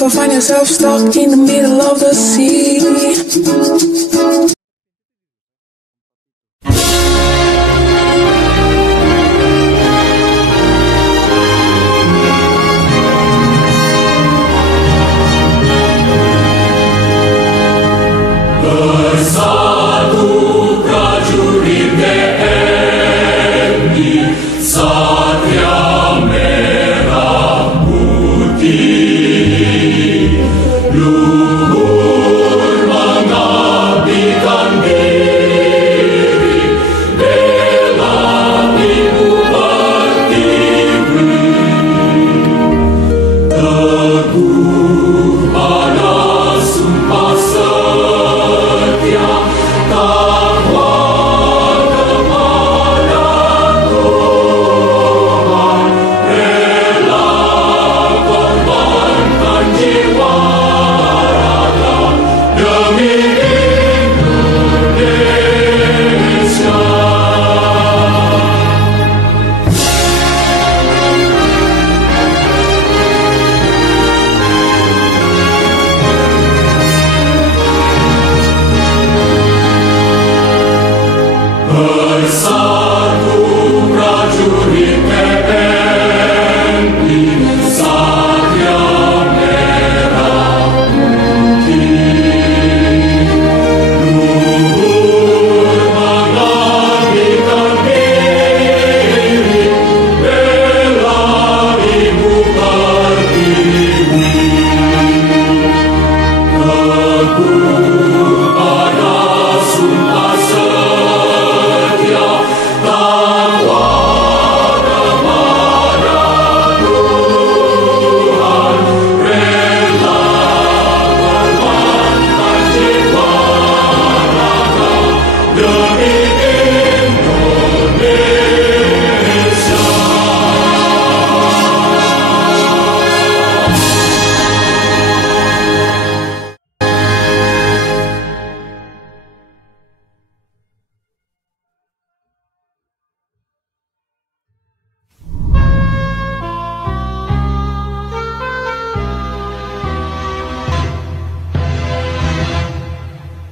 ever find yourself stuck in the middle of the sea?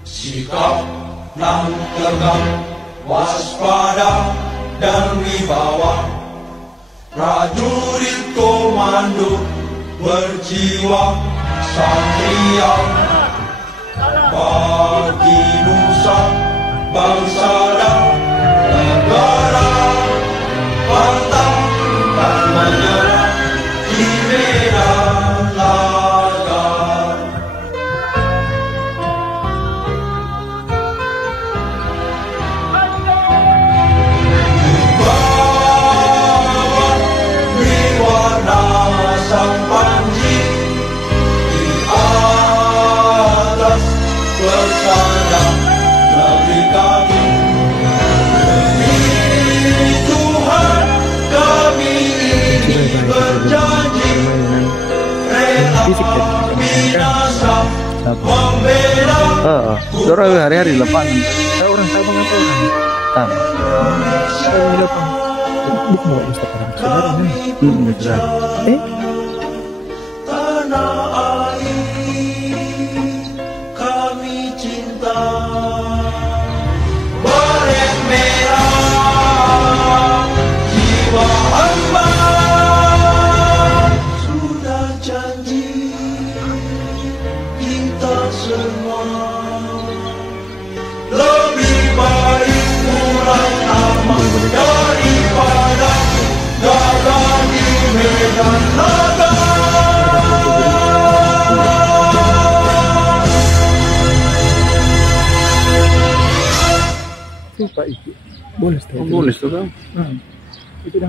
Sikaplah tegak, waspada dan wibawa, prajurit komando berjiwa satria, bagi nusa bangsa dan negara, pantang dan menyerah di medan laga. Sang panji di atas bersandar negeri kami, demi Tuhan kami ini berjanji rela binasa membela. Dorang hari-hari di lapangan. Orang tahu mengapa orang tahu. Orang di lapangan. Bukan bawa Ustaz orang saudara nih. Tanah air kami cinta, beret merah jiwa hamba, sudah janji kita semua lebih baik pulang aman daripada gagal di medan laga. Lupa itu boleh tuh, boleh tuh kan? Itu dah.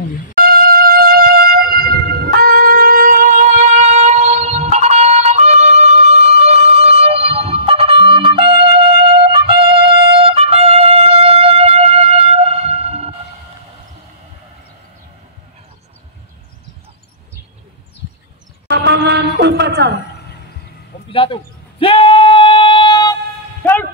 Lapangan upacara. Kompi 1. Siap! Siap!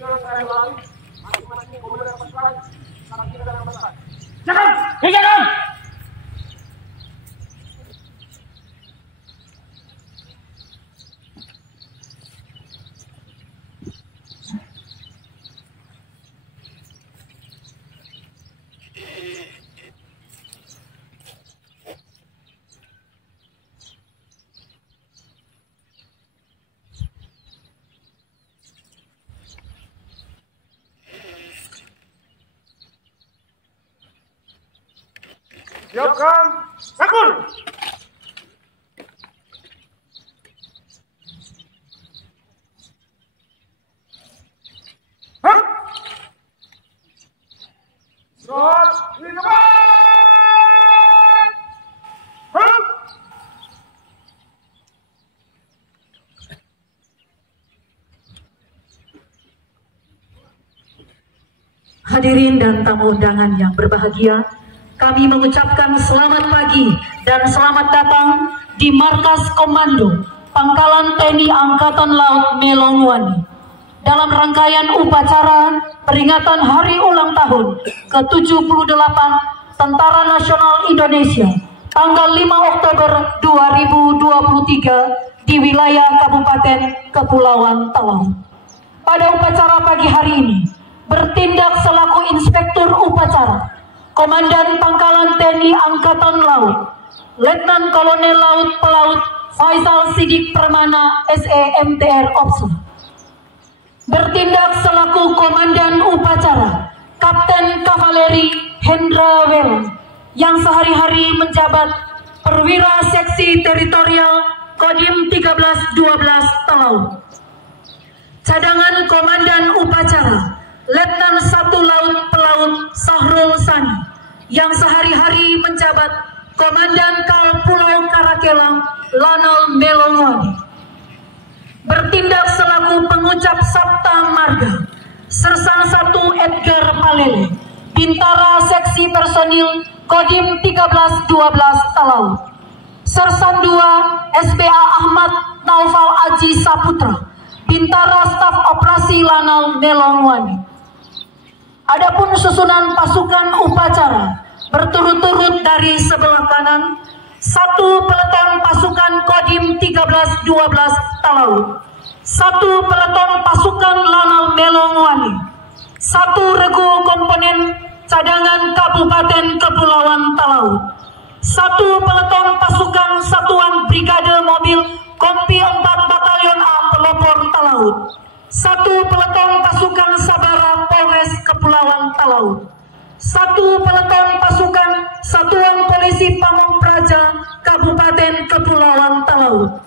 Jangan! Jangan! Siapkan, Sakur! Hah? Stop! Di depan! Hah? Hadirin dan tamu undangan yang berbahagia, kami mengucapkan selamat pagi dan selamat datang di Markas Komando Pangkalan TNI Angkatan Laut Melongwangi dalam rangkaian upacara peringatan Hari Ulang Tahun ke-78 Tentara Nasional Indonesia tanggal 5 Oktober 2023 di wilayah Kabupaten Kepulauan Talaut. Pada upacara pagi hari ini, bertindak selaku Inspektur Upacara Komandan Pangkalan TNI Angkatan Laut, Letnan Kolonel Laut Pelaut Faisal Sidik Permana SEMTR Opsa. Bertindak selaku Komandan Upacara, Kapten Kavaleri Hendra Welan, yang sehari-hari menjabat Perwira Seksi Teritorial Kodim 1312 Talaut. Cadangan Komandan Upacara, Letnan 1 Laut Pelaut Sahrul Sani, yang sehari-hari menjabat Komandan Kal Pulau Karakelang Lanal Melongwangi. Bertindak selaku pengucap Sabta Marga, Sersan 1 Edgar Palele, Bintara Seksi Personil Kodim 1312 Talaut. Sersan 2 SBA Ahmad Naufal Aji Saputra, Bintara Staf Operasi Lanal Melongwangi. Adapun susunan pasukan upacara berturut-turut dari sebelah kanan: 1 peleton pasukan Kodim 1312 Talaut, 1 peleton pasukan Lanal Melongwangi, 1 regu komponen cadangan Kabupaten Kepulauan Talaut, 1 peleton pasukan Satuan Brigade Mobil Kompi 4 Batalion A Pelopor Talaut, 1 peleton pasukan Sabara Polres Kepulauan Talaut, 1 peleton pasukan Satuan Polisi Pamong Praja Kabupaten Kepulauan Talaut,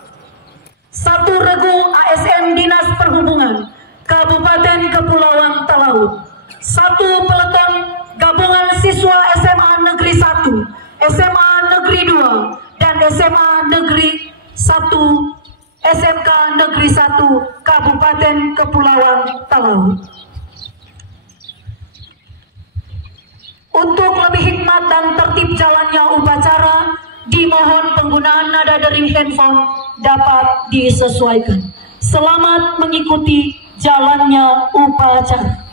1 regu ASN Dinas Perhubungan Kabupaten Kepulauan Talaut, 1 peleton gabungan siswa SMA Negeri 1, SMA Negeri 2, dan SMA Negeri 1 SMK Negeri 1 Kabupaten Kepulauan Talaut. Untuk lebih hikmat dan tertib jalannya upacara, dimohon penggunaan nada dering handphone dapat disesuaikan. Selamat mengikuti jalannya upacara.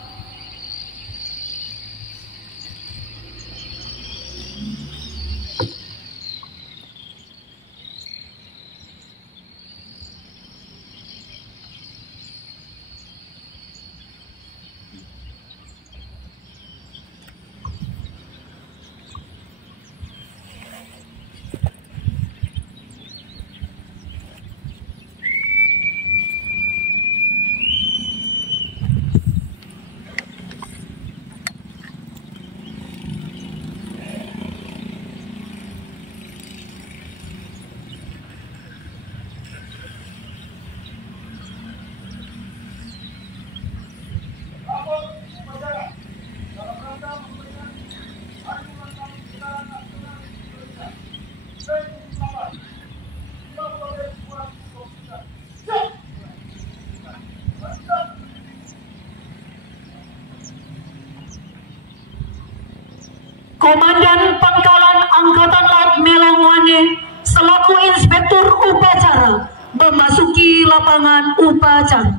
Komandan Pangkalan Angkatan Laut Melongwangi selaku Inspektur Upacara memasuki lapangan upacara.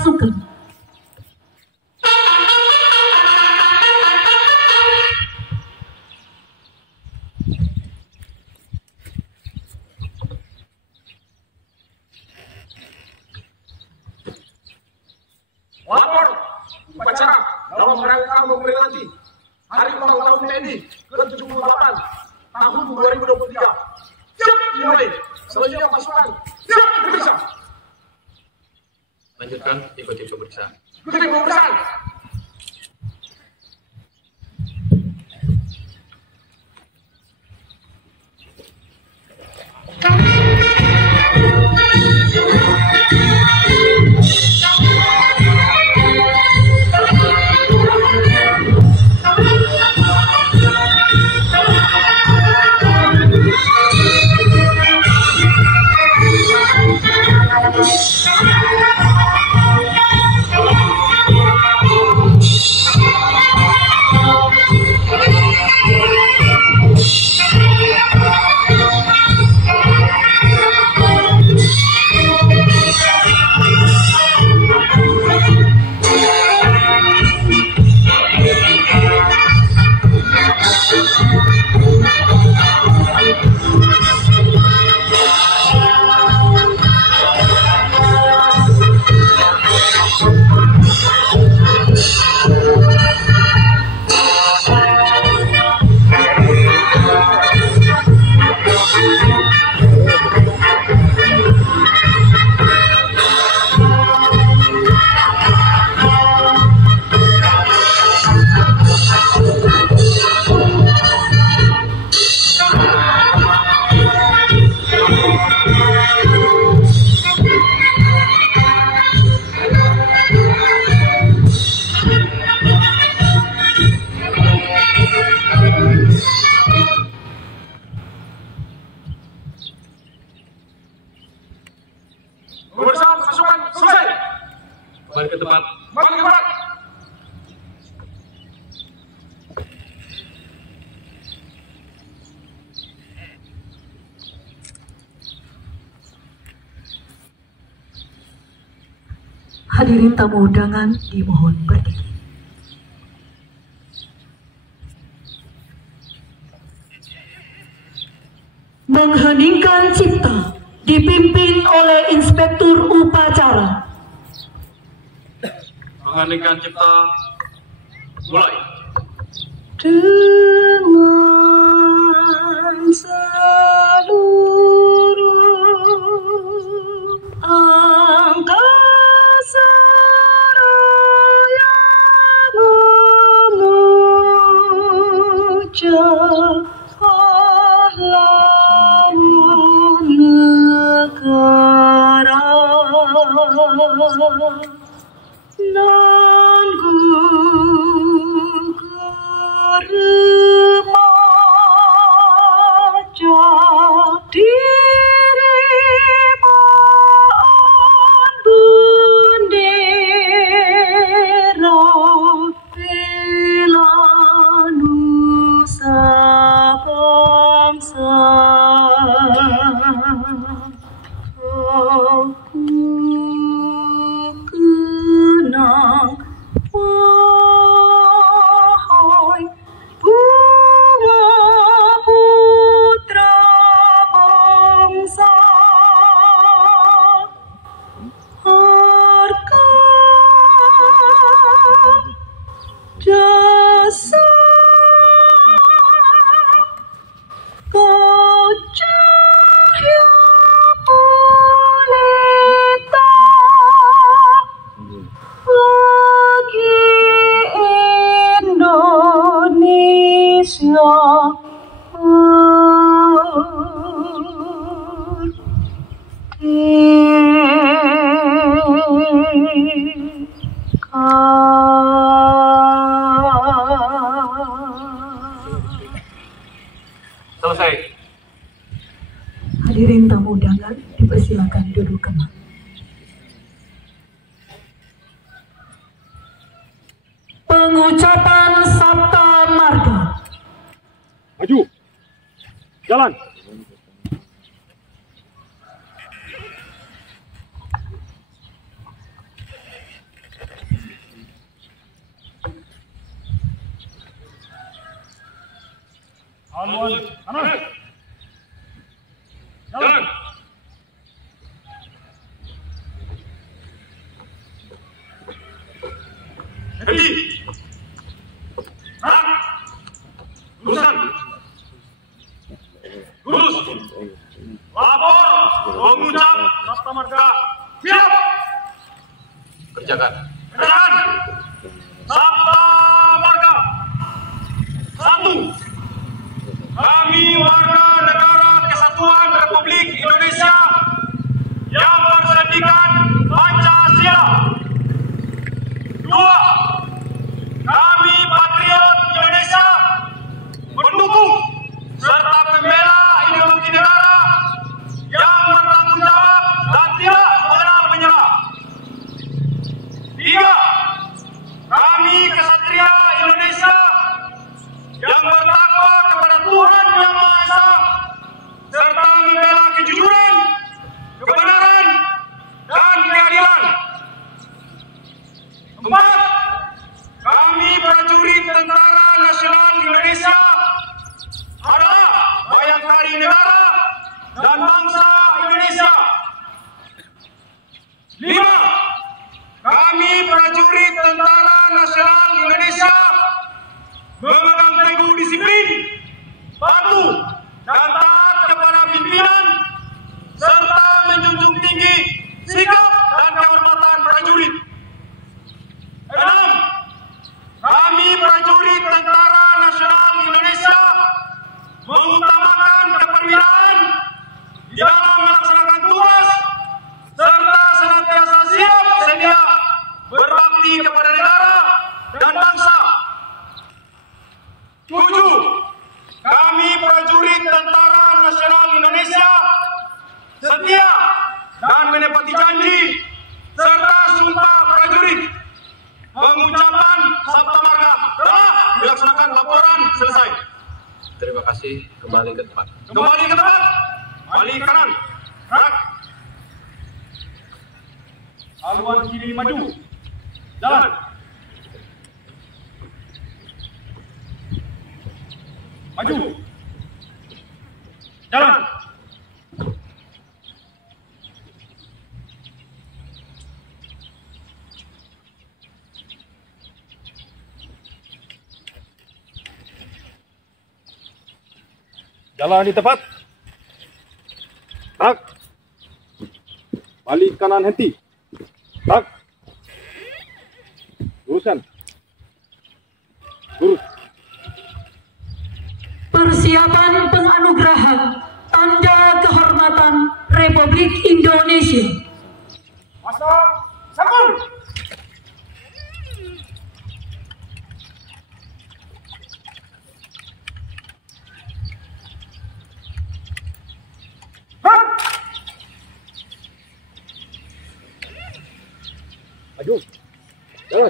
pasukan. Lapor upacara dalam rangka memperingati Hari Ulang Tahun TNI ke-78 tahun 2023. Siap dimulai. Selanjutnya pasukan siap diperiksa. Lanjutkan, ikuti pemeriksaan. Ikuti pemeriksaan. Pemeriksaan pasukan selesai. Kembali ke tempat. Kembali ke tempat. Hadirin tamu undangan dimohon berdiri. Mengheningkan cipta dipimpin oleh Inspektur Upacara. Mengheningkan cipta, mulai. Dengan seluruh angkasa raya memuja pahlawan negara nan gugur remaja dirimaan bendera bela nusa bangsa. Aku kenang wahai bunga putra bangsa, harga jasa kau cahaya pelita bagi Indonesia Selesai. Hadirin tamu undangan dipersilakan duduk kembali. Pengucapan Sabta Marga. Maju. Jalan. Alwan, kanan. Jalan. Henti. Lulusan. Lurus. Lapor. Mengucap. Sabta marga. Siap. Kerjakan. Kerjakan. Sabta marga. 1. Kami warga negara Kesatuan Republik Indonesia yang bersandingkan Pancasila. 2. Kami patriot Indonesia mendukung serta membela ideologi negara yang bertanggung jawab dan tidak mengenal menyerah. 3. Kami kesatria Indonesia yang bertakwa kepada Tuhan Yang Maha Esa serta membela kejujuran, kebenaran, dan keadilan. 4. Kami prajurit Tentara Nasional Indonesia adalah bayangkari negara dan bangsa Indonesia. 5. Kami prajurit Tentara Nasional Indonesia memegang teguh disiplin, patuh, dan taat kepada pimpinan, serta menjunjung tinggi sikap dan kehormatan prajurit. 6. Kami prajurit Tentara Nasional Indonesia mengutamakan keperwiraan di dalam melaksanakan tugas, serta senantiasa siap sedia berbakti kepada negara dan bangsa. 7. Kami prajurit Tentara Nasional Indonesia setia dan menepati janji serta sumpah prajurit. Pengucapan Sabta Marga telah dilaksanakan. Laporan selesai. Terima kasih. Kembali ke tempat. Kembali ke tempat. Balik kanan. Gerak. Haluan kiri maju. Jalan. Maju. Jalan. Jalan di tempat. Tak. Balik kanan henti. Tak. Lurusan. Lurus. Persiapan penganugerahan Tanda Kehormatan Republik Indonesia. Masa sambung. Maju. Jalan.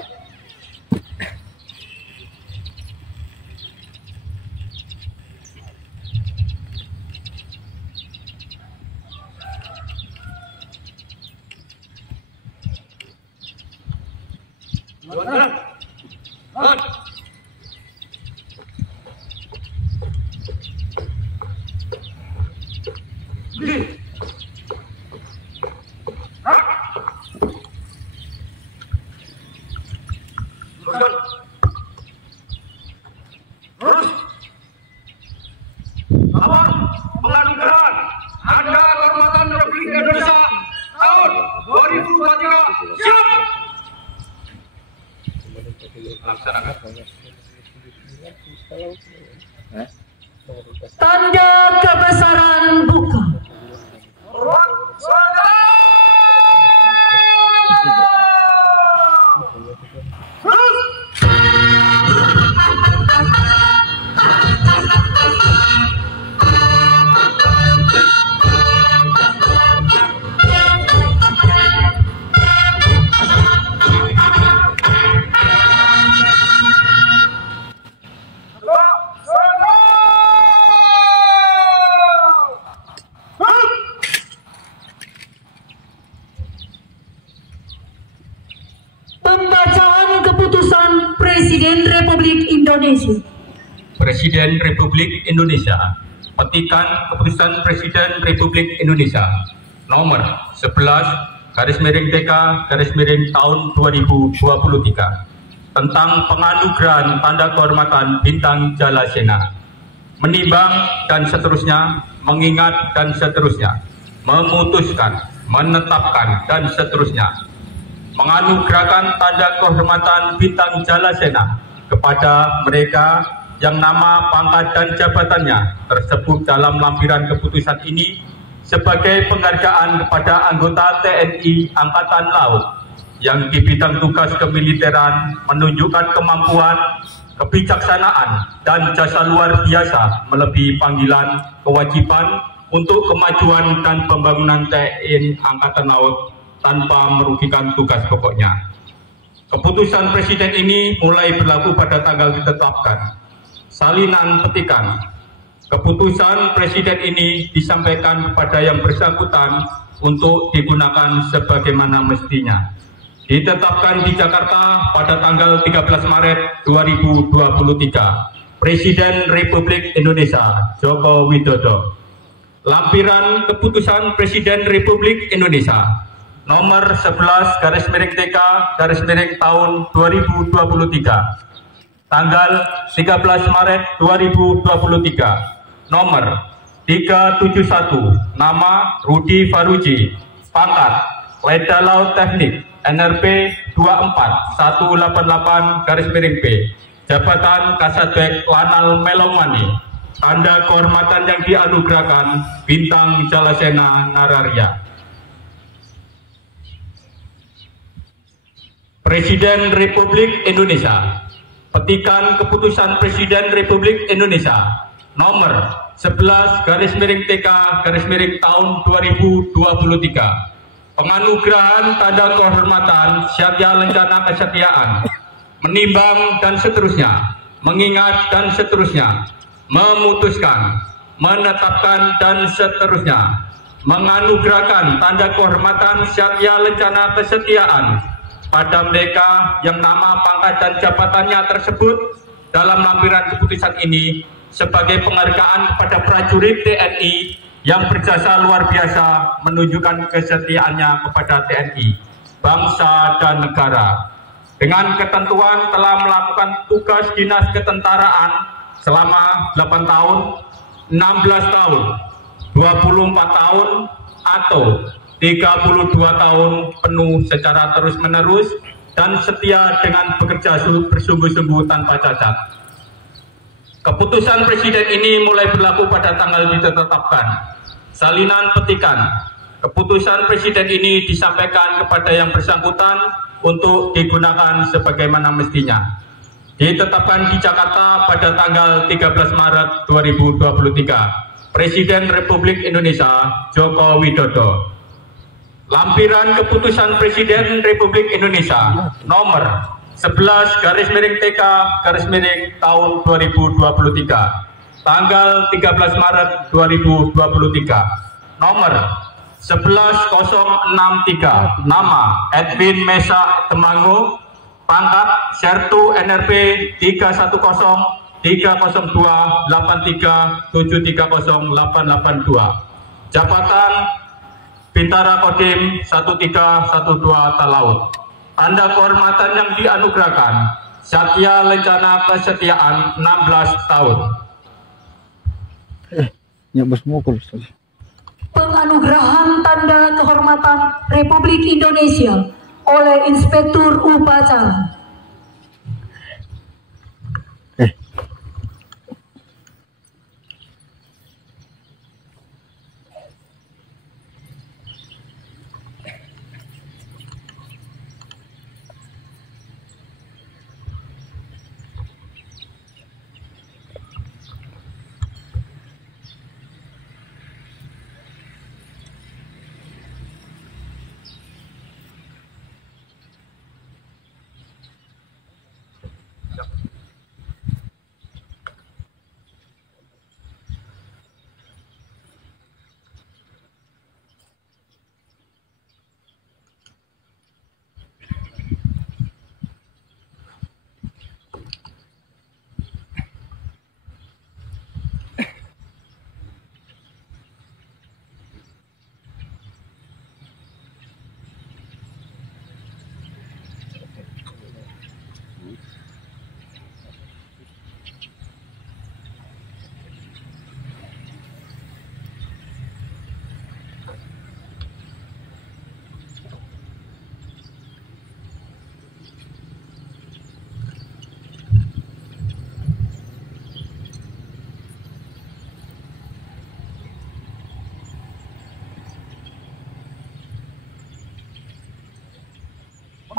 Penganugerahan Tanda Kehormatan Republik Indonesia tahun 2023. Siap. Laksanakan. Tanda kebesaran buka. Pembacaan keputusan Presiden Republik Indonesia Presiden Republik Indonesia. Petikan Keputusan Presiden Republik Indonesia nomor 11/TK/tahun 2023 tentang penganugerahan tanda kehormatan Bintang Jalasena, menimbang dan seterusnya, mengingat dan seterusnya, memutuskan, menetapkan dan seterusnya, menganugerahkan tanda kehormatan Bintang Jalasena kepada mereka yang nama, pangkat dan jabatannya tersebut dalam lampiran keputusan ini sebagai penghargaan kepada anggota TNI Angkatan Laut yang di bidang tugas kemiliteran menunjukkan kemampuan, kebijaksanaan, dan jasa luar biasa melebihi panggilan kewajiban untuk kemajuan dan pembangunan TNI Angkatan Laut tanpa merugikan tugas pokoknya. Keputusan Presiden ini mulai berlaku pada tanggal ditetapkan. Salinan petikan. Keputusan Presiden ini disampaikan kepada yang bersangkutan untuk digunakan sebagaimana mestinya. Ditetapkan di Jakarta pada tanggal 13 Maret 2023. Presiden Republik Indonesia Joko Widodo. Lampiran Keputusan Presiden Republik Indonesia nomor 11/TK/tahun 2023. Tanggal 13 Maret 2023. Nomor 371. Nama Rudi Faruji. Pangkat Leda Laut Teknik NRP 24188-P. Jabatan Kasatbek Lanal Melomani. Tanda kehormatan yang dianugerahkan Bintang Jalasena Nararia. Presiden Republik Indonesia. Petikan Keputusan Presiden Republik Indonesia nomor 11/TK/tahun 2023. Penganugerahan tanda kehormatan Satya Lencana Kesetiaan, menimbang dan seterusnya, mengingat dan seterusnya, memutuskan, menetapkan dan seterusnya, menganugerahkan tanda kehormatan Satya Lencana Kesetiaan pada mereka yang nama, pangkat dan jabatannya tersebut dalam lampiran keputusan ini sebagai penghargaan kepada prajurit TNI yang berjasa luar biasa menunjukkan kesetiaannya kepada TNI, bangsa dan negara. Dengan ketentuan telah melakukan tugas dinas ketentaraan selama 8 tahun, 16 tahun, 24 tahun, atau 32 tahun penuh secara terus-menerus dan setia dengan bekerja bersungguh-sungguh tanpa cacat. Keputusan Presiden ini mulai berlaku pada tanggal ditetapkan. Salinan petikan. Keputusan Presiden ini disampaikan kepada yang bersangkutan untuk digunakan sebagaimana mestinya. Ditetapkan di Jakarta pada tanggal 13 Maret 2023. Presiden Republik Indonesia Joko Widodo. Lampiran Keputusan Presiden Republik Indonesia nomor 11/TK/tahun 2023. Tanggal 13 Maret 2023. Nomor 11063. Nama Edwin Mesa Temanggung. Pangkat Sertu NRP 310-302-83-730-882. Jabatan Bintara Kodim 1312 Talaut. Tanda kehormatan yang dianugerahkan Satya Lencana Kesetiaan 16 tahun. Penganugerahan tanda kehormatan Republik Indonesia oleh Inspektur Upacara.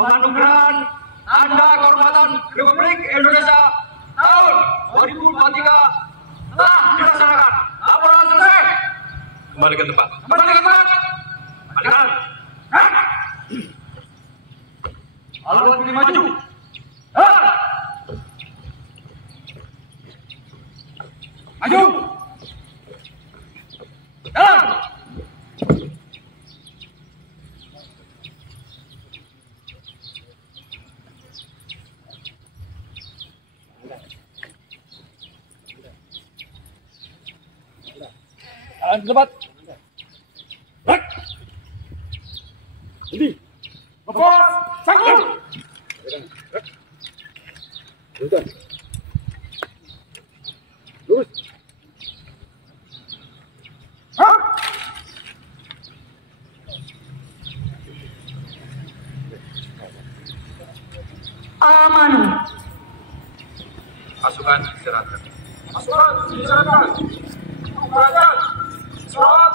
penganugerahan Tanda Kehormatan Republik Indonesia tahun 2023 telah dilaksanakan. Laporan selesai. Kembali ke tempat. Kembali ke tempat. Kembalikan. Alat ini maju. Maju. Jalan. Jalan ke tempat. Jadi, lepas, sangkut. Lurus. Amanah. Pasukan istirahat. Pasukan istirahat. Pasukan istirahat.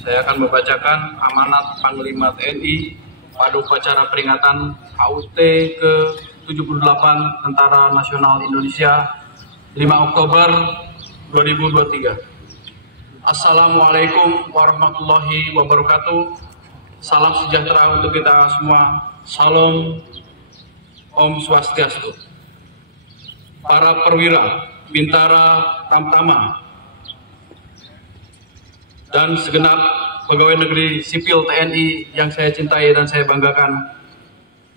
Saya akan membacakan amanat Panglima TNI pada upacara peringatan HUT ke-78 Tentara Nasional Indonesia 5 Oktober 2023. Assalamualaikum warahmatullahi wabarakatuh. Salam sejahtera untuk kita semua. Salam, Om Swastiastu. Para perwira, Bintara Tamtama, dan segenap pegawai negeri sipil TNI yang saya cintai dan saya banggakan,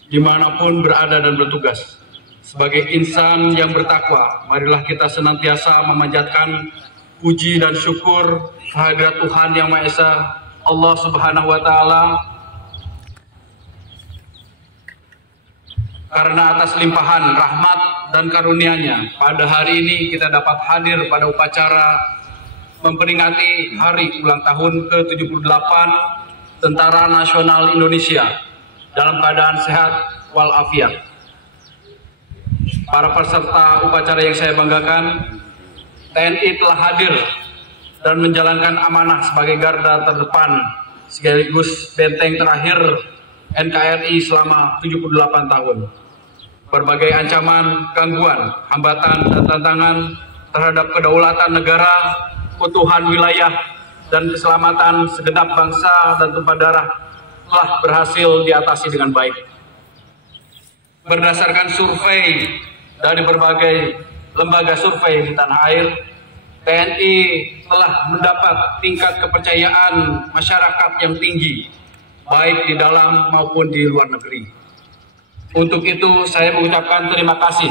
dimanapun berada dan bertugas. Sebagai insan yang bertakwa, marilah kita senantiasa memanjatkan puji dan syukur kehadirat Tuhan Yang Maha Esa, Allah Subhanahu wa Ta'ala, karena atas limpahan rahmat dan karunia-Nya pada hari ini kita dapat hadir pada upacara memperingati hari ulang tahun ke-78 Tentara Nasional Indonesia dalam keadaan sehat walafiat. Para peserta upacara yang saya banggakan, TNI telah hadir dan menjalankan amanah sebagai garda terdepan sekaligus benteng terakhir NKRI selama 78 tahun. Berbagai ancaman, gangguan, hambatan, dan tantangan terhadap kedaulatan negara, keutuhan wilayah, dan keselamatan segenap bangsa dan tumpah darah telah berhasil diatasi dengan baik. Berdasarkan survei dari berbagai lembaga survei di tanah air, TNI telah mendapat tingkat kepercayaan masyarakat yang tinggi, baik di dalam maupun di luar negeri. Untuk itu, saya mengucapkan terima kasih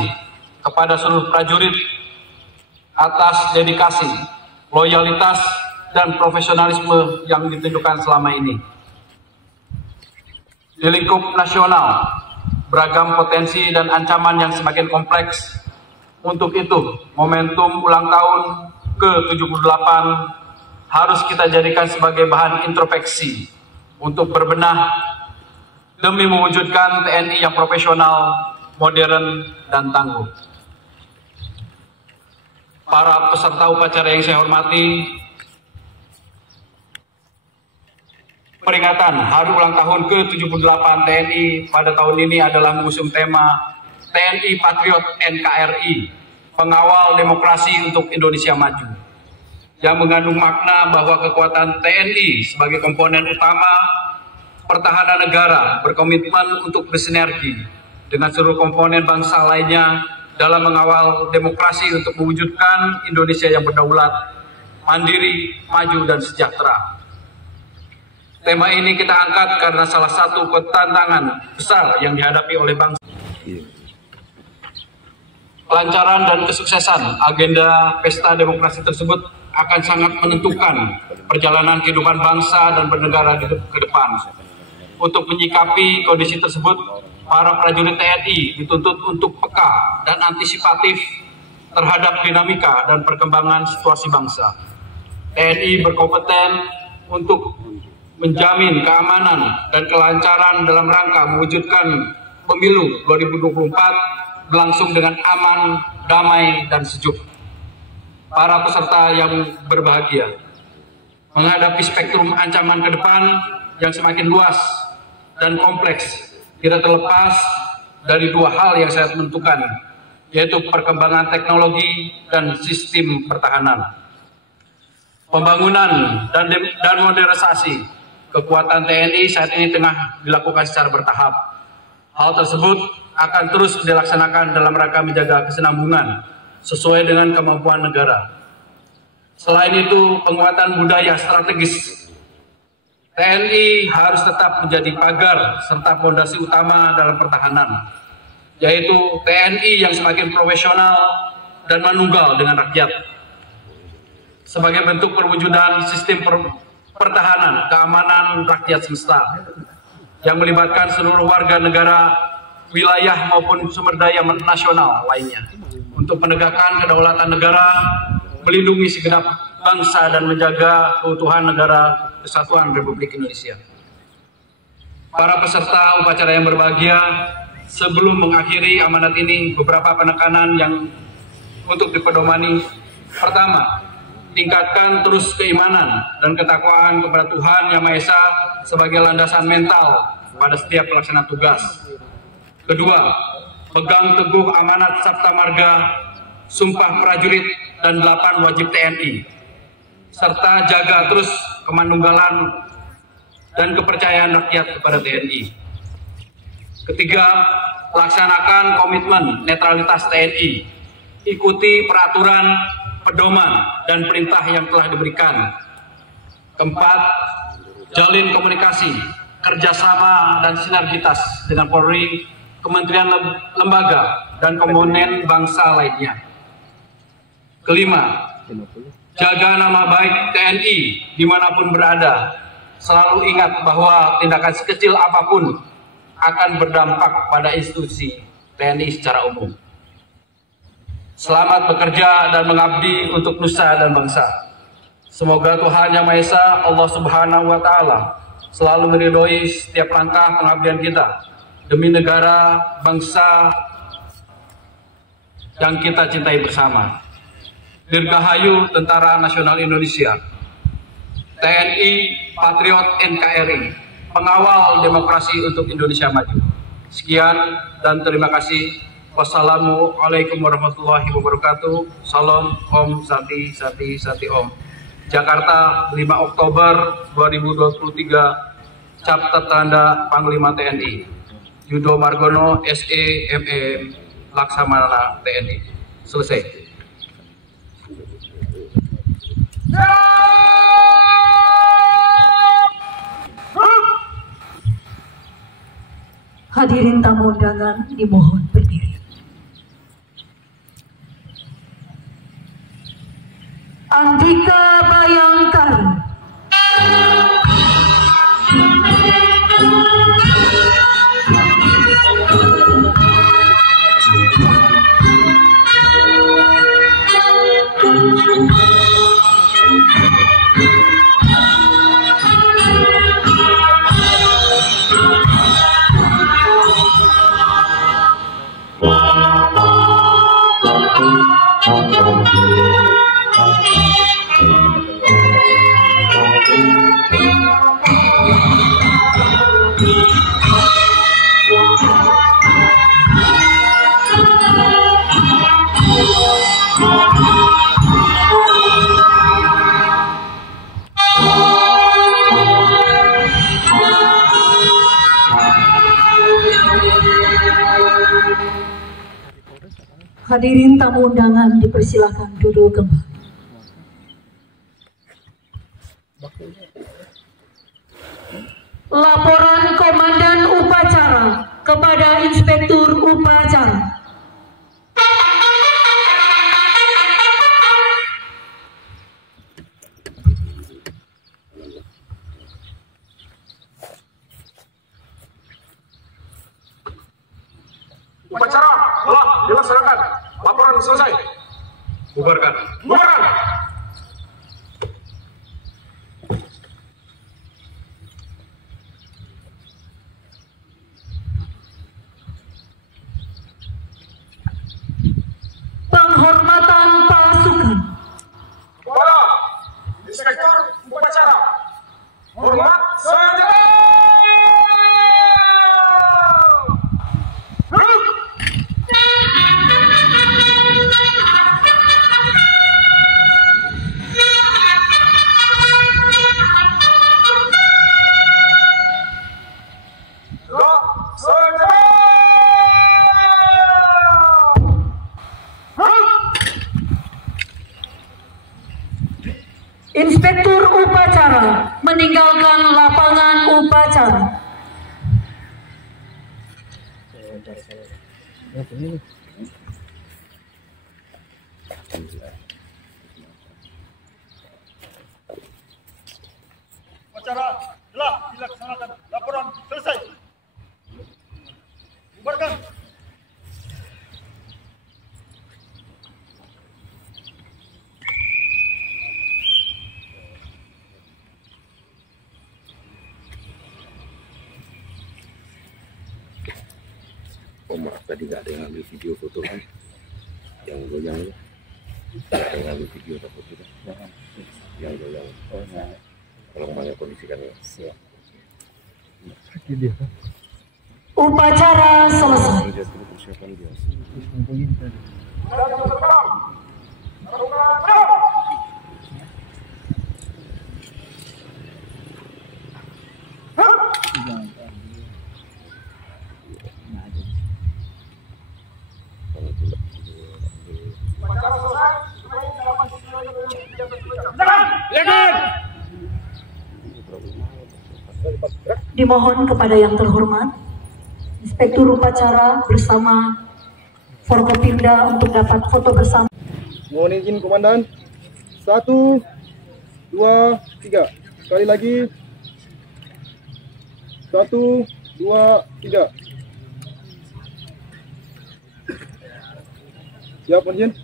kepada seluruh prajurit atas dedikasi, loyalitas, dan profesionalisme yang ditunjukkan selama ini. Di lingkup nasional, beragam potensi dan ancaman yang semakin kompleks. Untuk itu, momentum ulang tahun ke-78 harus kita jadikan sebagai bahan introspeksi untuk berbenah demi mewujudkan TNI yang profesional, modern, dan tangguh. Para peserta upacara yang saya hormati, peringatan Hari Ulang Tahun ke-78 TNI pada tahun ini adalah mengusung tema TNI Patriot NKRI, Pengawal Demokrasi untuk Indonesia Maju, yang mengandung makna bahwa kekuatan TNI sebagai komponen utama pertahanan negara berkomitmen untuk bersinergi dengan seluruh komponen bangsa lainnya dalam mengawal demokrasi untuk mewujudkan Indonesia yang berdaulat, mandiri, maju, dan sejahtera. Tema ini kita angkat karena salah satu tantangan besar yang dihadapi oleh bangsa. Kelancaran dan kesuksesan agenda pesta demokrasi tersebut akan sangat menentukan perjalanan kehidupan bangsa dan bernegara ke depan. Untuk menyikapi kondisi tersebut, para prajurit TNI dituntut untuk peka dan antisipatif terhadap dinamika dan perkembangan situasi bangsa. TNI berkompeten untuk menjamin keamanan dan kelancaran dalam rangka mewujudkan pemilu 2024 berlangsung dengan aman, damai, dan sejuk. para peserta yang berbahagia, menghadapi spektrum ancaman ke depan yang semakin luas dan kompleks, tidak terlepas dari dua hal yang sangat menentukan, yaitu perkembangan teknologi dan sistem pertahanan. Pembangunan dan modernisasi kekuatan TNI saat ini tengah dilakukan secara bertahap. Hal tersebut akan terus dilaksanakan dalam rangka menjaga kesinambungan sesuai dengan kemampuan negara. Selain itu, penguatan budaya strategis TNI harus tetap menjadi pagar serta fondasi utama dalam pertahanan, yaitu TNI yang semakin profesional dan manunggal dengan rakyat. Sebagai bentuk perwujudan sistem pertahanan keamanan rakyat semesta yang melibatkan seluruh warga negara, wilayah maupun sumber daya nasional lainnya untuk menegakkan kedaulatan negara, melindungi segenap bangsa dan menjaga keutuhan negara Kesatuan Republik Indonesia. Para peserta upacara yang berbahagia, sebelum mengakhiri amanat ini, beberapa penekanan yang untuk dipedomani. Pertama, tingkatkan terus keimanan dan ketakwaan kepada Tuhan Yang Maha Esa sebagai landasan mental pada setiap pelaksana tugas. Kedua, pegang teguh amanat Sabta Marga, Sumpah Prajurit, dan 8 wajib TNI, serta jaga terus kemanunggalan dan kepercayaan rakyat kepada TNI. Ketiga, laksanakan komitmen netralitas TNI, ikuti peraturan, pedoman, dan perintah yang telah diberikan. Keempat, jalin komunikasi, kerjasama, dan sinergitas dengan Polri, kementerian lembaga, dan komponen bangsa lainnya. Kelima, jaga nama baik TNI dimanapun berada. Selalu ingat bahwa tindakan sekecil apapun akan berdampak pada institusi TNI secara umum. Selamat bekerja dan mengabdi untuk nusa dan bangsa. Semoga Tuhan Yang Maha Esa, Allah Subhanahu wa Ta'ala, selalu meridhoi setiap langkah pengabdian kita demi negara, bangsa yang kita cintai bersama. Dirgahayu Tentara Nasional Indonesia, TNI Patriot NKRI, pengawal demokrasi untuk Indonesia maju. Sekian dan terima kasih. Wassalamualaikum warahmatullahi wabarakatuh. Salam Om Sati Sati Sati Om. Jakarta, 5 Oktober 2023. Cap tertanda Panglima TNI Yudo Margono SE MM Laksamana TNI. Selesai. Hadirin tamu undangan dimohon berdiri. Andika Bayangkari. Hadirin tamu undangan dipersilakan duduk kembali. Laporan Komandan Upacara kepada Inspektur Upacara. Upacara telah dilaksanakan. Laporan selesai. Bubarkan. Bubarkan. Penghormatan pasukan. mempersiapkan lapangan upacara. Upacara telah dilaksanakan. Laporan selesai. Bubarkan. Oh maaf, tadi nggak ada yang ambil video foto kan, yang goyang itu, ada yang ambil video atau foto kan, yang goyang. Oh nah, kalau kembali kondisikan ya. Siap. Upacara selesai. Dia perlu persiapan dia. Dimohon kepada yang terhormat Inspektur Upacara bersama Forkopimda untuk dapat foto bersama. Mohon izin Komandan. 1, 2, 3. Sekali lagi. 1, 2, 3. Siap, izin.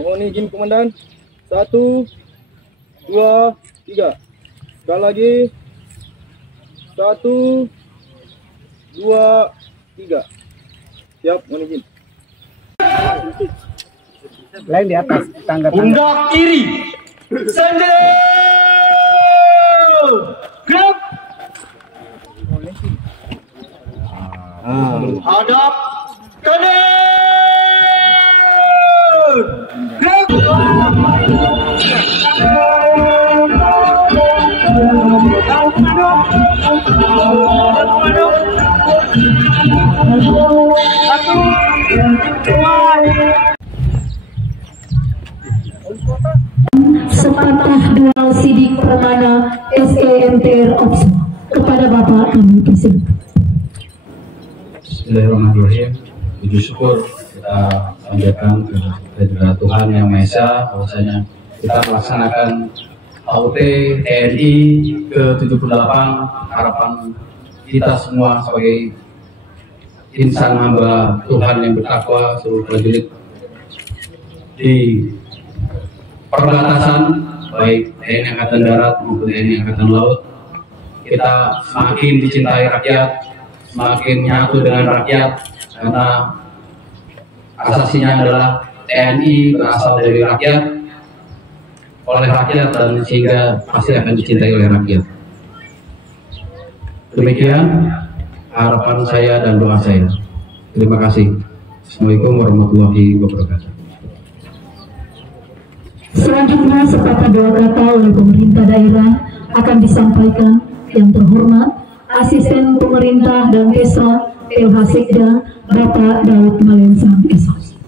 Mohon izin Komandan. 1, 2, 3. Sekali lagi. 1, 2, 3. Siap, mohon izin. Lain di atas tangga-tangga. Pundak kiri. Sendiri. Gerak. Hadap kanan. Sepatah dual sidik permana SEMTR Ops kepada Bapak kami tersebut. Bismillahirrahmanirrahim. Puji syukur kita panjatkan kepada Tuhan Yang Maha Esa bahwasanya kita melaksanakan HUT TNI ke-78. Harapan kita semua sebagai insan hamba Tuhan yang bertakwa, seluruh prajurit di perbatasan baik TNI Angkatan Darat maupun TNI Angkatan Laut, kita semakin dicintai rakyat, semakin nyatu dengan rakyat, karena asasinya adalah TNI berasal dari rakyat, oleh rakyat, dan sehingga pasti akan dicintai oleh rakyat. Demikian harapan saya dan doa saya. Terima kasih. Assalamualaikum warahmatullahi wabarakatuh. Selanjutnya sepatah doa kata oleh pemerintah daerah akan disampaikan yang terhormat Asisten Pemerintah dan Kesra LH Sekda Bapak Daud Malensang SOS.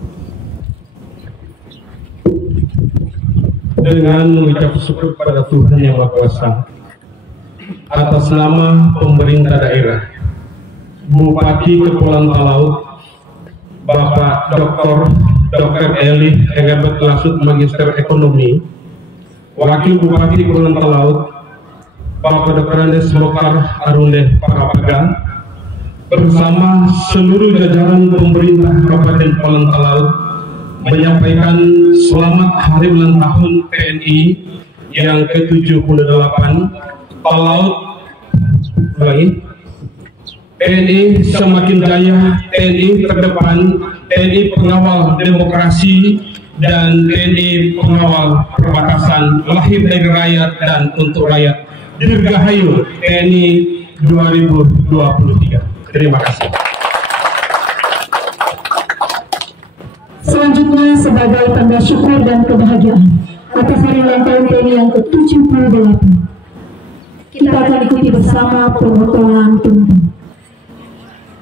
Dengan mengucap syukur kepada Tuhan Yang Maha Kuasa atas nama pemerintah daerah, Bupati Kepulauan Talaut Bapak Dr. Eli Egebet Lasut Magister Ekonomi, Wakil Bupati Kepulauan Talaut Bapak Dr. Andes Mokar Arunde Parapaga, bersama seluruh jajaran pemerintah Kabupaten Kepulauan Talaut menyampaikan selamat hari ulang tahun TNI yang ke-78 Talaut. TNI semakin jaya, TNI terdepan, TNI pengawal demokrasi, dan TNI pengawal perbatasan, lahir dari rakyat dan untuk rakyat. Dirgahayu TNI 2023. Terima kasih. Selanjutnya sebagai tanda syukur dan kebahagiaan atas hari ulang tahun TNI yang ke-78, kita akan ikuti bersama pemotongan tumpeng.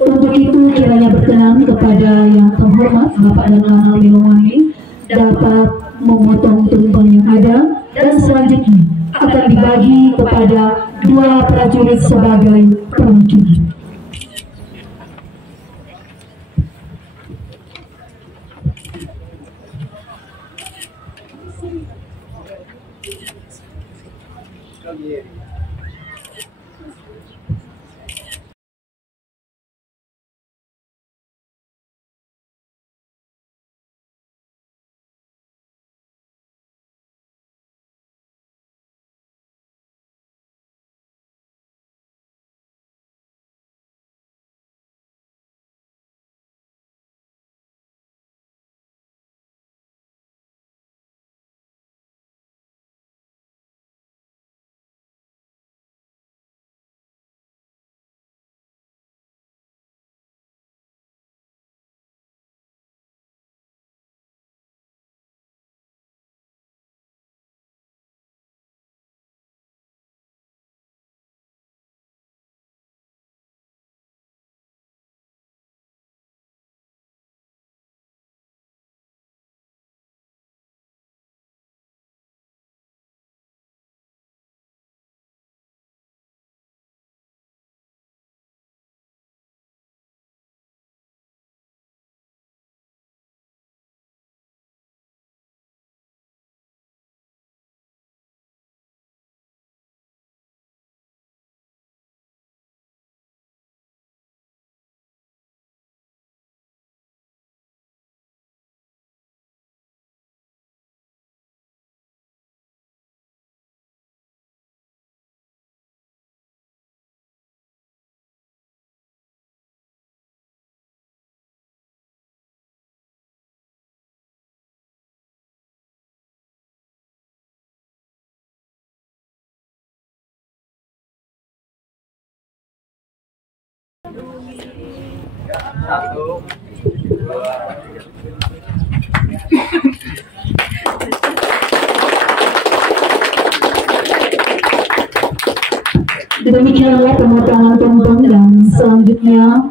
Untuk itu kiranya berkenan kepada yang terhormat Bapak dan Lanal Linowangi dapat memotong tumpeng yang ada, dan selanjutnya akan dibagi kepada 2 prajurit sebagai perwakilan. Demikianlah pemotongan tumpeng dan selanjutnya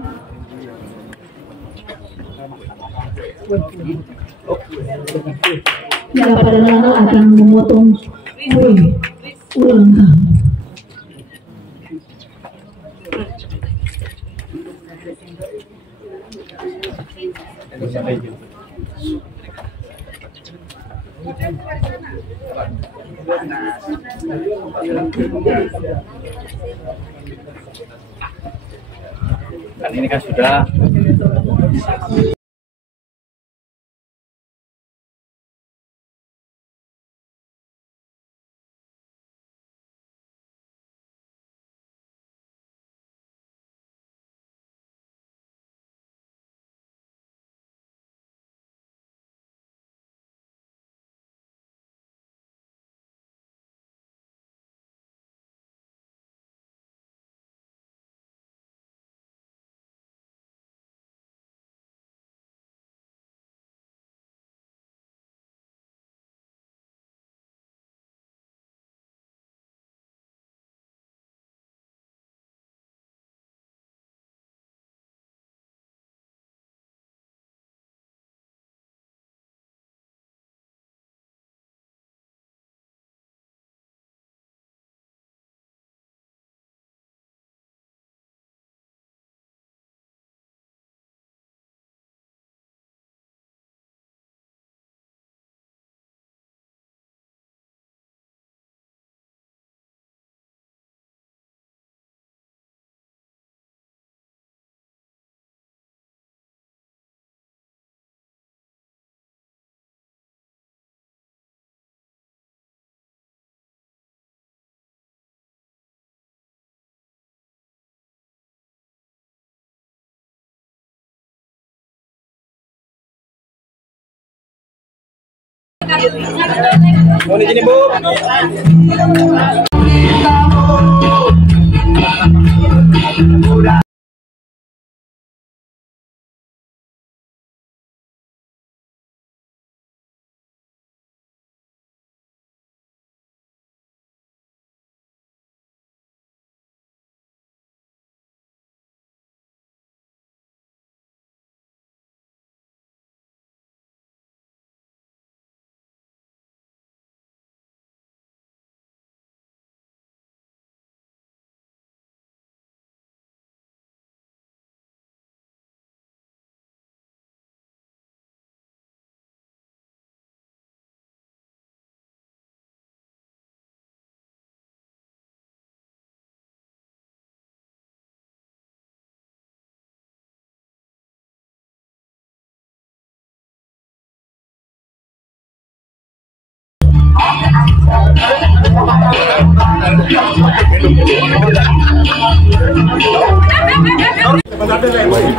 Bapak dan Lana akan memotong kue ulang tahun. Kan ini kan sudah Mohon izin Ibu.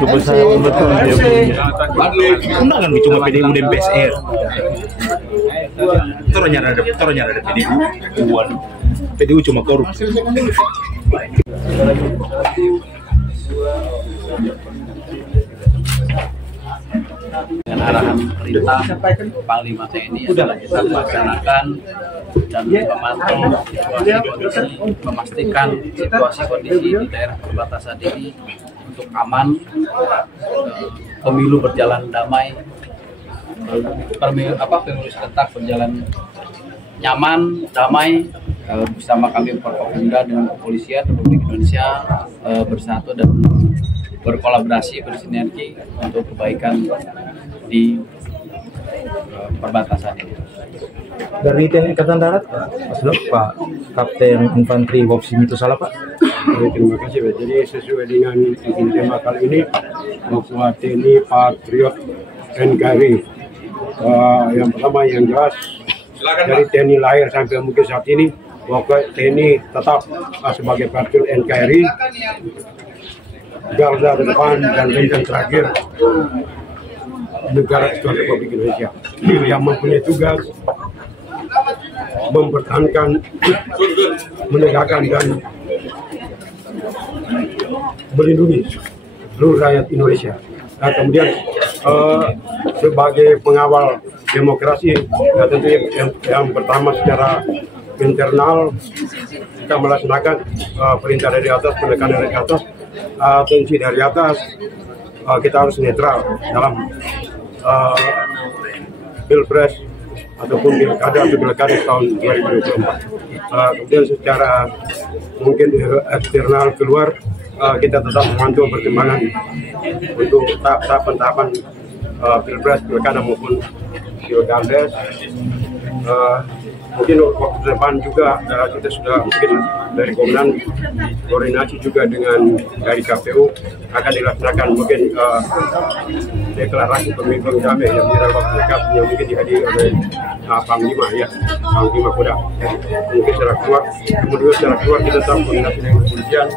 Kebesaran betul dia punya. Undangan cuma PDU dan BSR. Tornya ada PDU. PDU cuma korupsi. Dengan arahan perintah Panglima TNI adalah kita melaksanakan dan memantau situasi kondisi, memastikan situasi kondisi di daerah perbatasan ini untuk aman, pemilu berjalan damai, pemilu serentak berjalan nyaman, damai. Bersama kami Forkopimda dengan kepolisian Republik Indonesia bersatu dan berkolaborasi, bersinergi untuk kebaikan di perbatasan ini. Dari TNI Angkatan Darat, Pak Kapten Infanteri Wopsim itu salah Pak? Terima kasih Pak. Jadi sesuai dengan izin tema kali ini bahwa TNI Patriot NKRI yang pertama yang jelas dari TNI lahir sampai mungkin saat ini bahwa TNI tetap sebagai Patriot NKRI garda depan dan benteng terakhir negara Kesatuan Republik Indonesia yang mempunyai tugas mempertahankan, menegakkan dan melindungi seluruh rakyat Indonesia. Nah, kemudian sebagai pengawal demokrasi, ya tentu yang pertama secara internal kita melaksanakan perintah dari atas, penekanan dari atas, tensi dari atas, kita harus netral dalam pilpres ataupun pilkada atau pilkada tahun 2024. Kemudian secara mungkin eksternal keluar, kita tetap memantau perkembangan untuk tahapan pilpres, pilkada maupun pilkades. Mungkin waktu depan juga kita sudah mungkin dari Komandan koordinasi juga dengan dari KPU akan dilaksanakan mungkin deklarasi pemimpin damai yang dalam waktu dekat yang mungkin dihadiri oleh Panglima Koda. Mungkin secara keluar, kemudian secara keluar kita tetap koordinasi dengan kepolisian,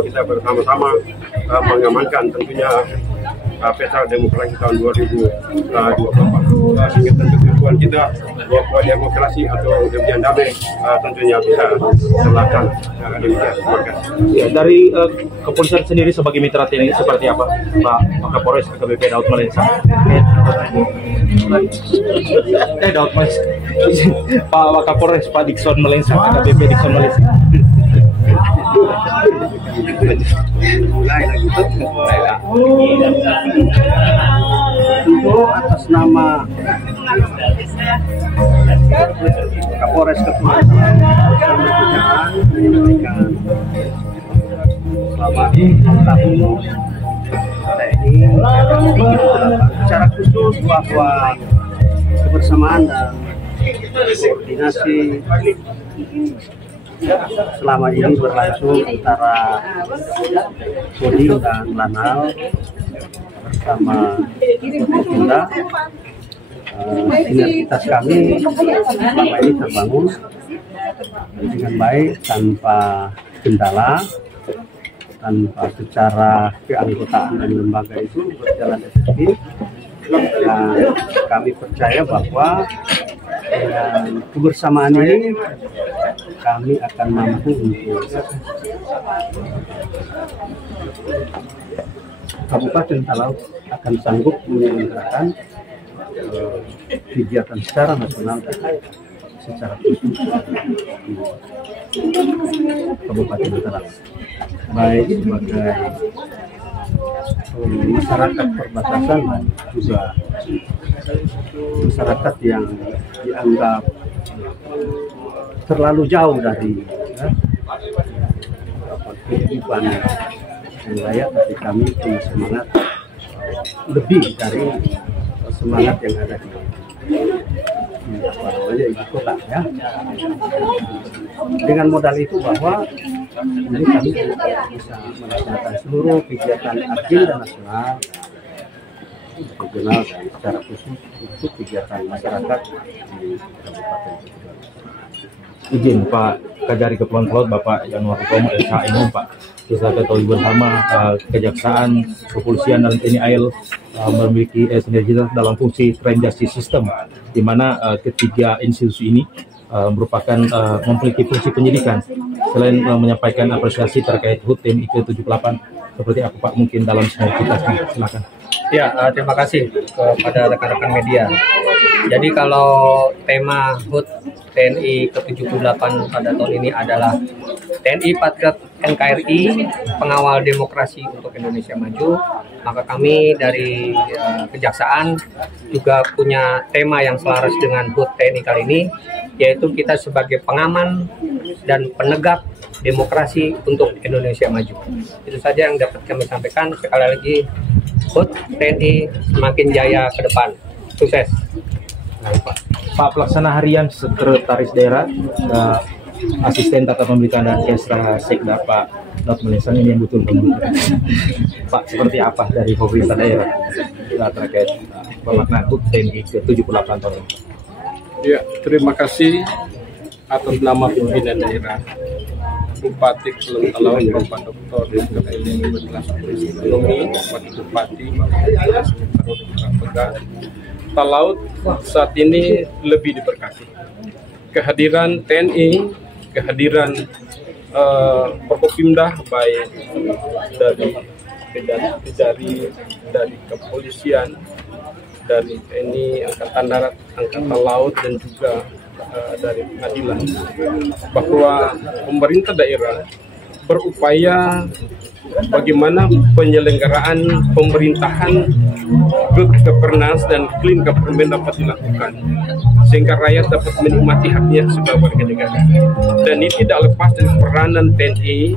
kita bersama-sama mengamankan tentunya peta demokrasi tahun 2024. Sehingga tentu tujuan kita bahwa demokrasi atau kebijakan damai tentunya bisa terlaksana. Terima kasih. Ya, dari kepolisian sendiri sebagai mitra TNI seperti apa, Pak Kapolres AKBP Daud Malensa? Daud Malensa. Pak Kapolres Pak Dikson Malensa, AKBP Dikson Malensa. Mulai lagi untuk atas nama Kapolres Kepulauan menyampaikan selamat tahun TNI secara khusus bahwa kebersamaan dan koordinasi selama ini berlangsung antara Kodim dan Lanal bersama Forkopimda. Sinergitas kami selama ini terbangun dengan baik tanpa kendala, tanpa secara keanggotaan dan lembaga itu berjalan efektif, dan kami percaya bahwa dengan kebersamaan ini kami akan mampu untuk Kabupaten Talaut akan sanggup menyelenggarakan kegiatan secara nasional dan secara khusus Kabupaten Talaut, baik sebagai masyarakat perbatasan dan juga masyarakat yang dianggap terlalu jauh dari kehidupan wilayah, tapi kami punya semangat lebih dari semangat yang ada di ibu kota, ya. Dengan modal itu bahwa ini kami bisa melaksanakan seluruh kegiatan agenda nasional, regional dan secara khusus untuk kegiatan masyarakat di Kabupaten Cirebon. izin Pak Kajari Kepulauan Talaut Bapak Januar Utomo SHM Pak. Kita ketahui bersama kejaksaan, kepolisian dan TNI AL memiliki sinergitas dalam fungsi crime justice system, di mana ketiga institusi ini merupakan memiliki fungsi penyidikan. Selain menyampaikan apresiasi terkait HUT TNI ke-78, seperti apa Pak mungkin dalam sinergitasnya? Silakan. Ya, terima kasih kepada rekan-rekan media. Jadi kalau tema HUT TNI ke-78 pada tahun ini adalah TNI Patriot NKRI, pengawal demokrasi untuk Indonesia Maju, maka kami dari Kejaksaan juga punya tema yang selaras dengan HUT TNI kali ini, yaitu kita sebagai pengaman dan penegak demokrasi untuk Indonesia Maju. Itu saja yang dapat kami sampaikan. Sekali lagi, HUT TNI semakin jaya ke depan. Sukses. Pak Pelaksana Harian Sekretaris Daerah, Asisten Tata Pemerintahan dan Kesra Sekda Pak Not Melesan, ini yang betul Pak, seperti apa dari pemerintah daerah terkait pemaknaan HUT TNI ke-78 tahun ini? Ya, terima kasih atas nama pimpinan daerah Bupati Kepulauan Talaut Bapak Dr. Dr. Ekonomi, Wakil Bupati Bapak Talaut saat ini lebih diberkati. Kehadiran TNI, kehadiran Forkopimda, baik dari Kejari, dari kepolisian, dari TNI, Angkatan Darat, Angkatan Laut, dan juga dari pengadilan, bahwa pemerintah daerah berupaya bagaimana penyelenggaraan pemerintahan good governance dan clean government dapat dilakukan, sehingga rakyat dapat menikmati haknya sebagai warga negara. Dan ini tidak lepas dari peranan TNI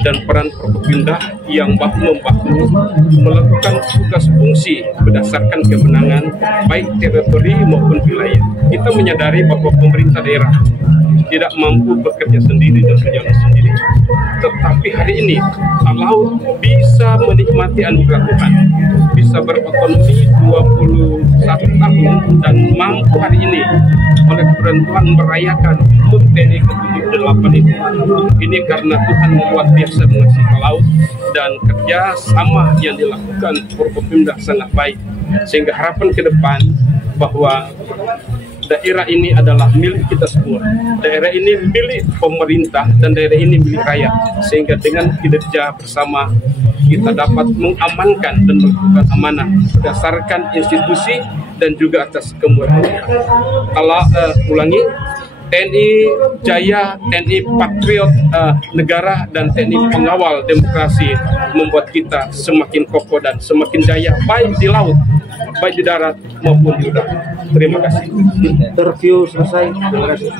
dan peran Forkopimda yang bahu-membahu melakukan tugas fungsi berdasarkan kewenangan baik teritori maupun wilayah. Kita menyadari bahwa pemerintah daerah tidak mampu bekerja sendiri dan berjalan sendiri, tetapi hari ini Talaut bisa menikmati anugerah Tuhan, bisa berotonomi 21 tahun dan mampu hari ini oleh keberuntungan merayakan HUT TNI ke-78 ini. Ini karena Tuhan luar biasa mengasihi Talaut dan kerja sama yang dilakukan Forkopimda sangat baik, sehingga harapan ke depan bahwa daerah ini adalah milik kita semua. Daerah ini milik pemerintah dan daerah ini milik rakyat. Sehingga dengan kinerja bersama kita dapat mengamankan dan melakukan amanah berdasarkan institusi dan juga atas kemurahan. Kalau ulangi, TNI Jaya, TNI Patriot Negara, dan TNI Pengawal Demokrasi membuat kita semakin kokoh dan semakin jaya, baik di laut, baik di darat maupun di udara. Terima kasih. Interview selesai. Terima kasih.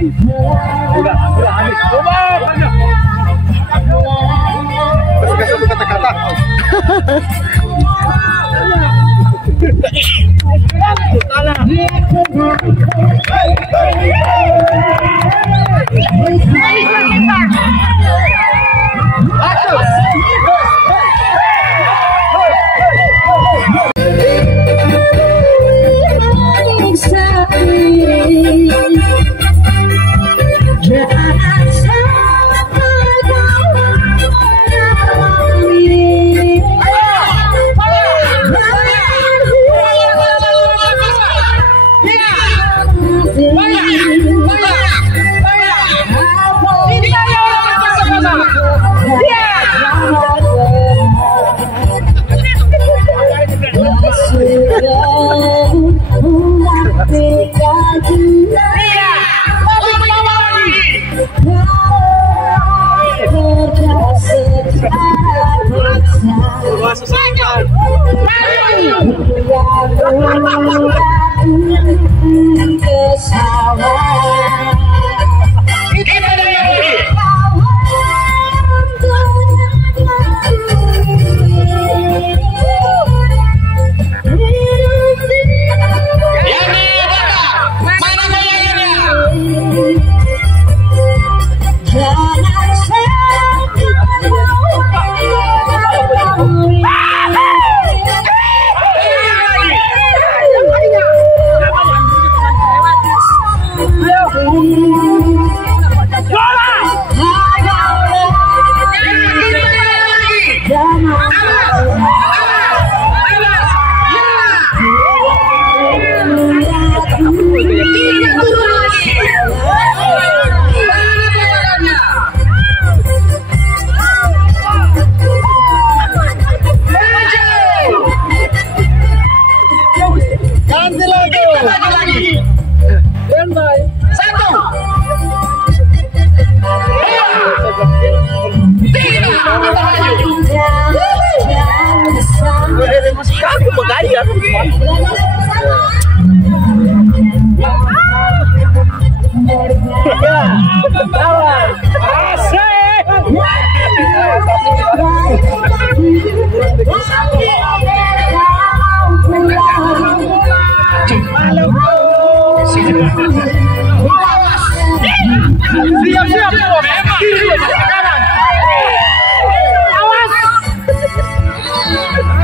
Udah habis. Kasih satu kata-kata. Siap-siap. Kiri, kanan. Awas.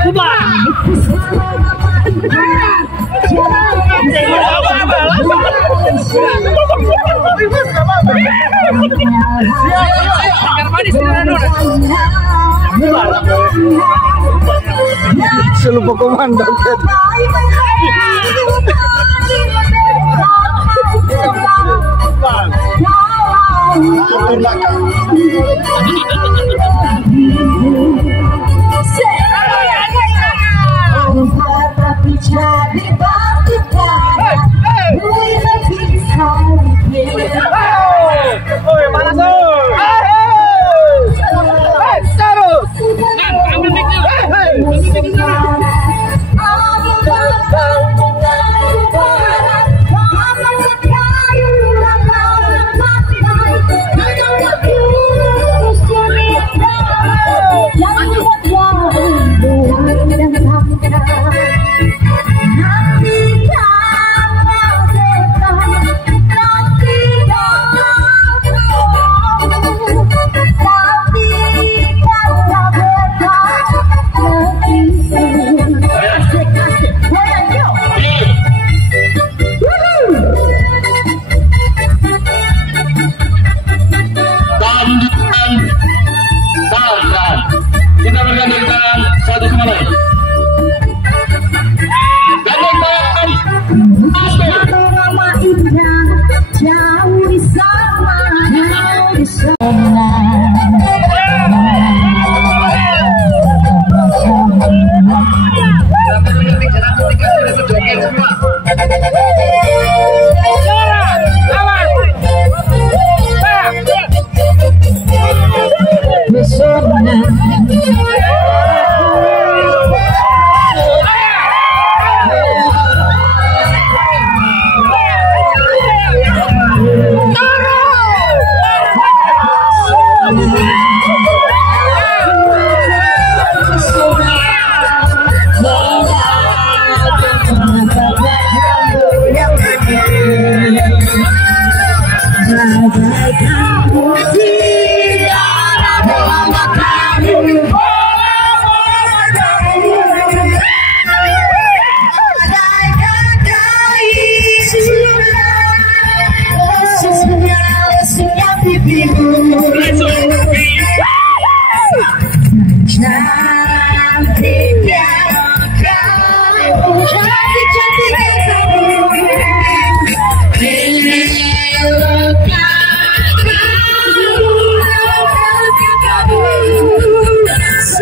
Bubar. Selupa komando. Nanti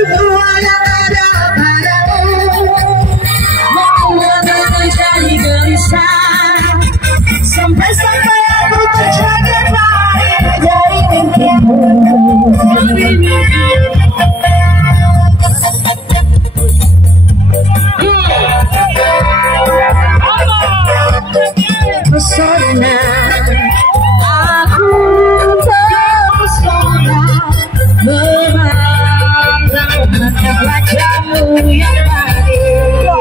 semua yang ada padamu, membuatku menjadi gelisah, sampai-sampai aku terjaga dari mimpimu. Pesona, aku terpesona memandang wajahmu yang baik.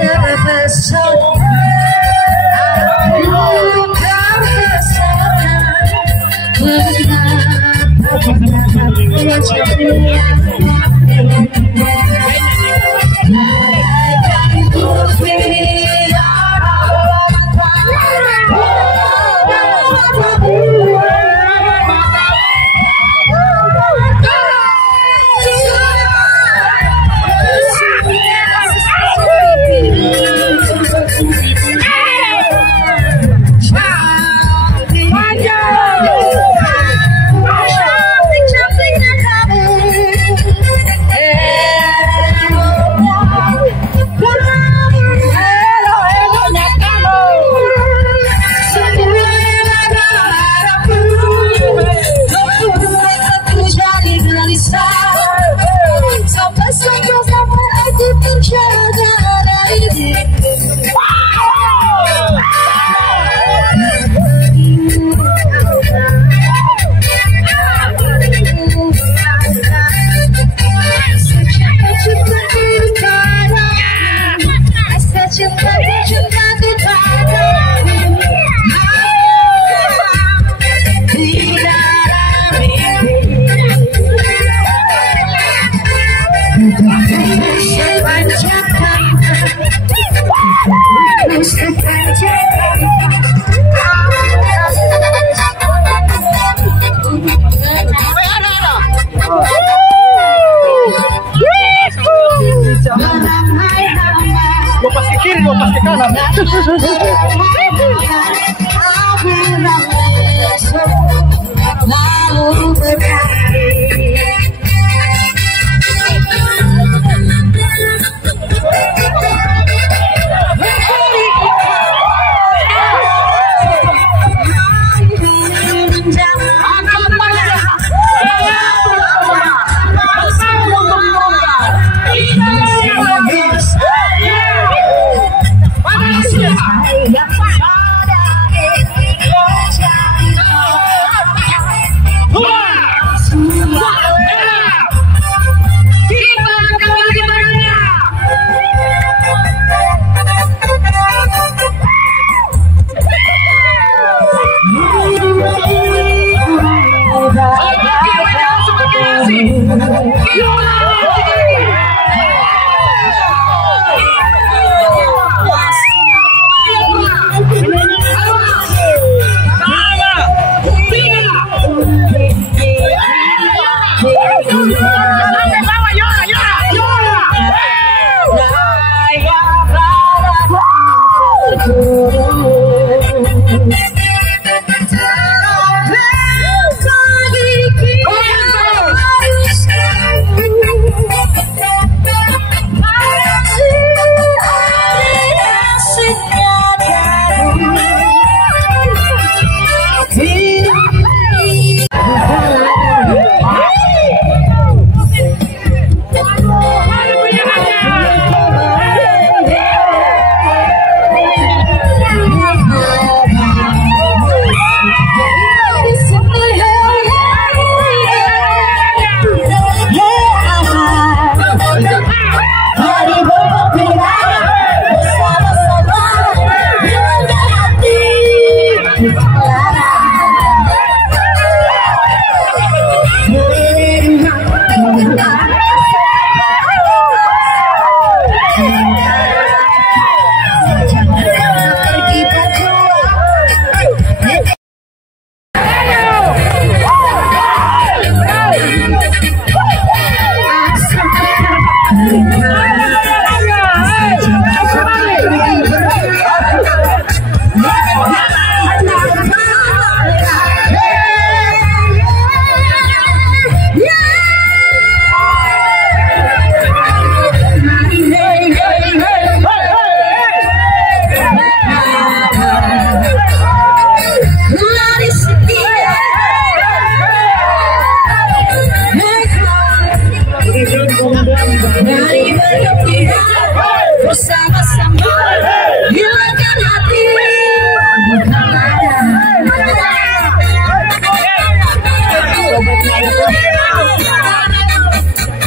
Terpesona, aku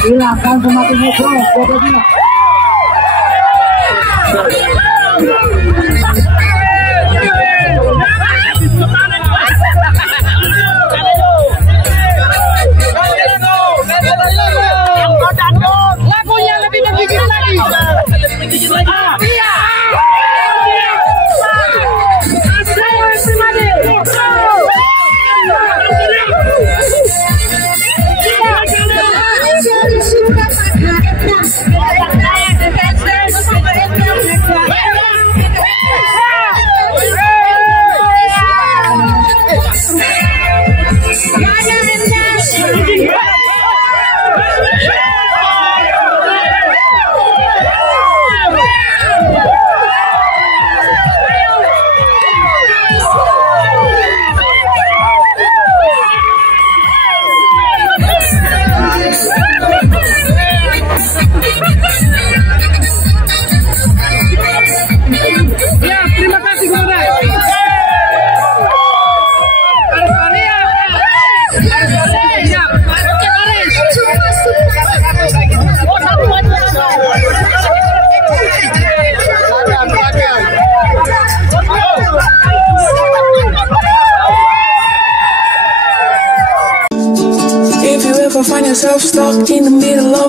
Silakan semakin heboh pokoknya. Lagunya lebih menggigit lagi. If you ever find yourself stuck in the middle of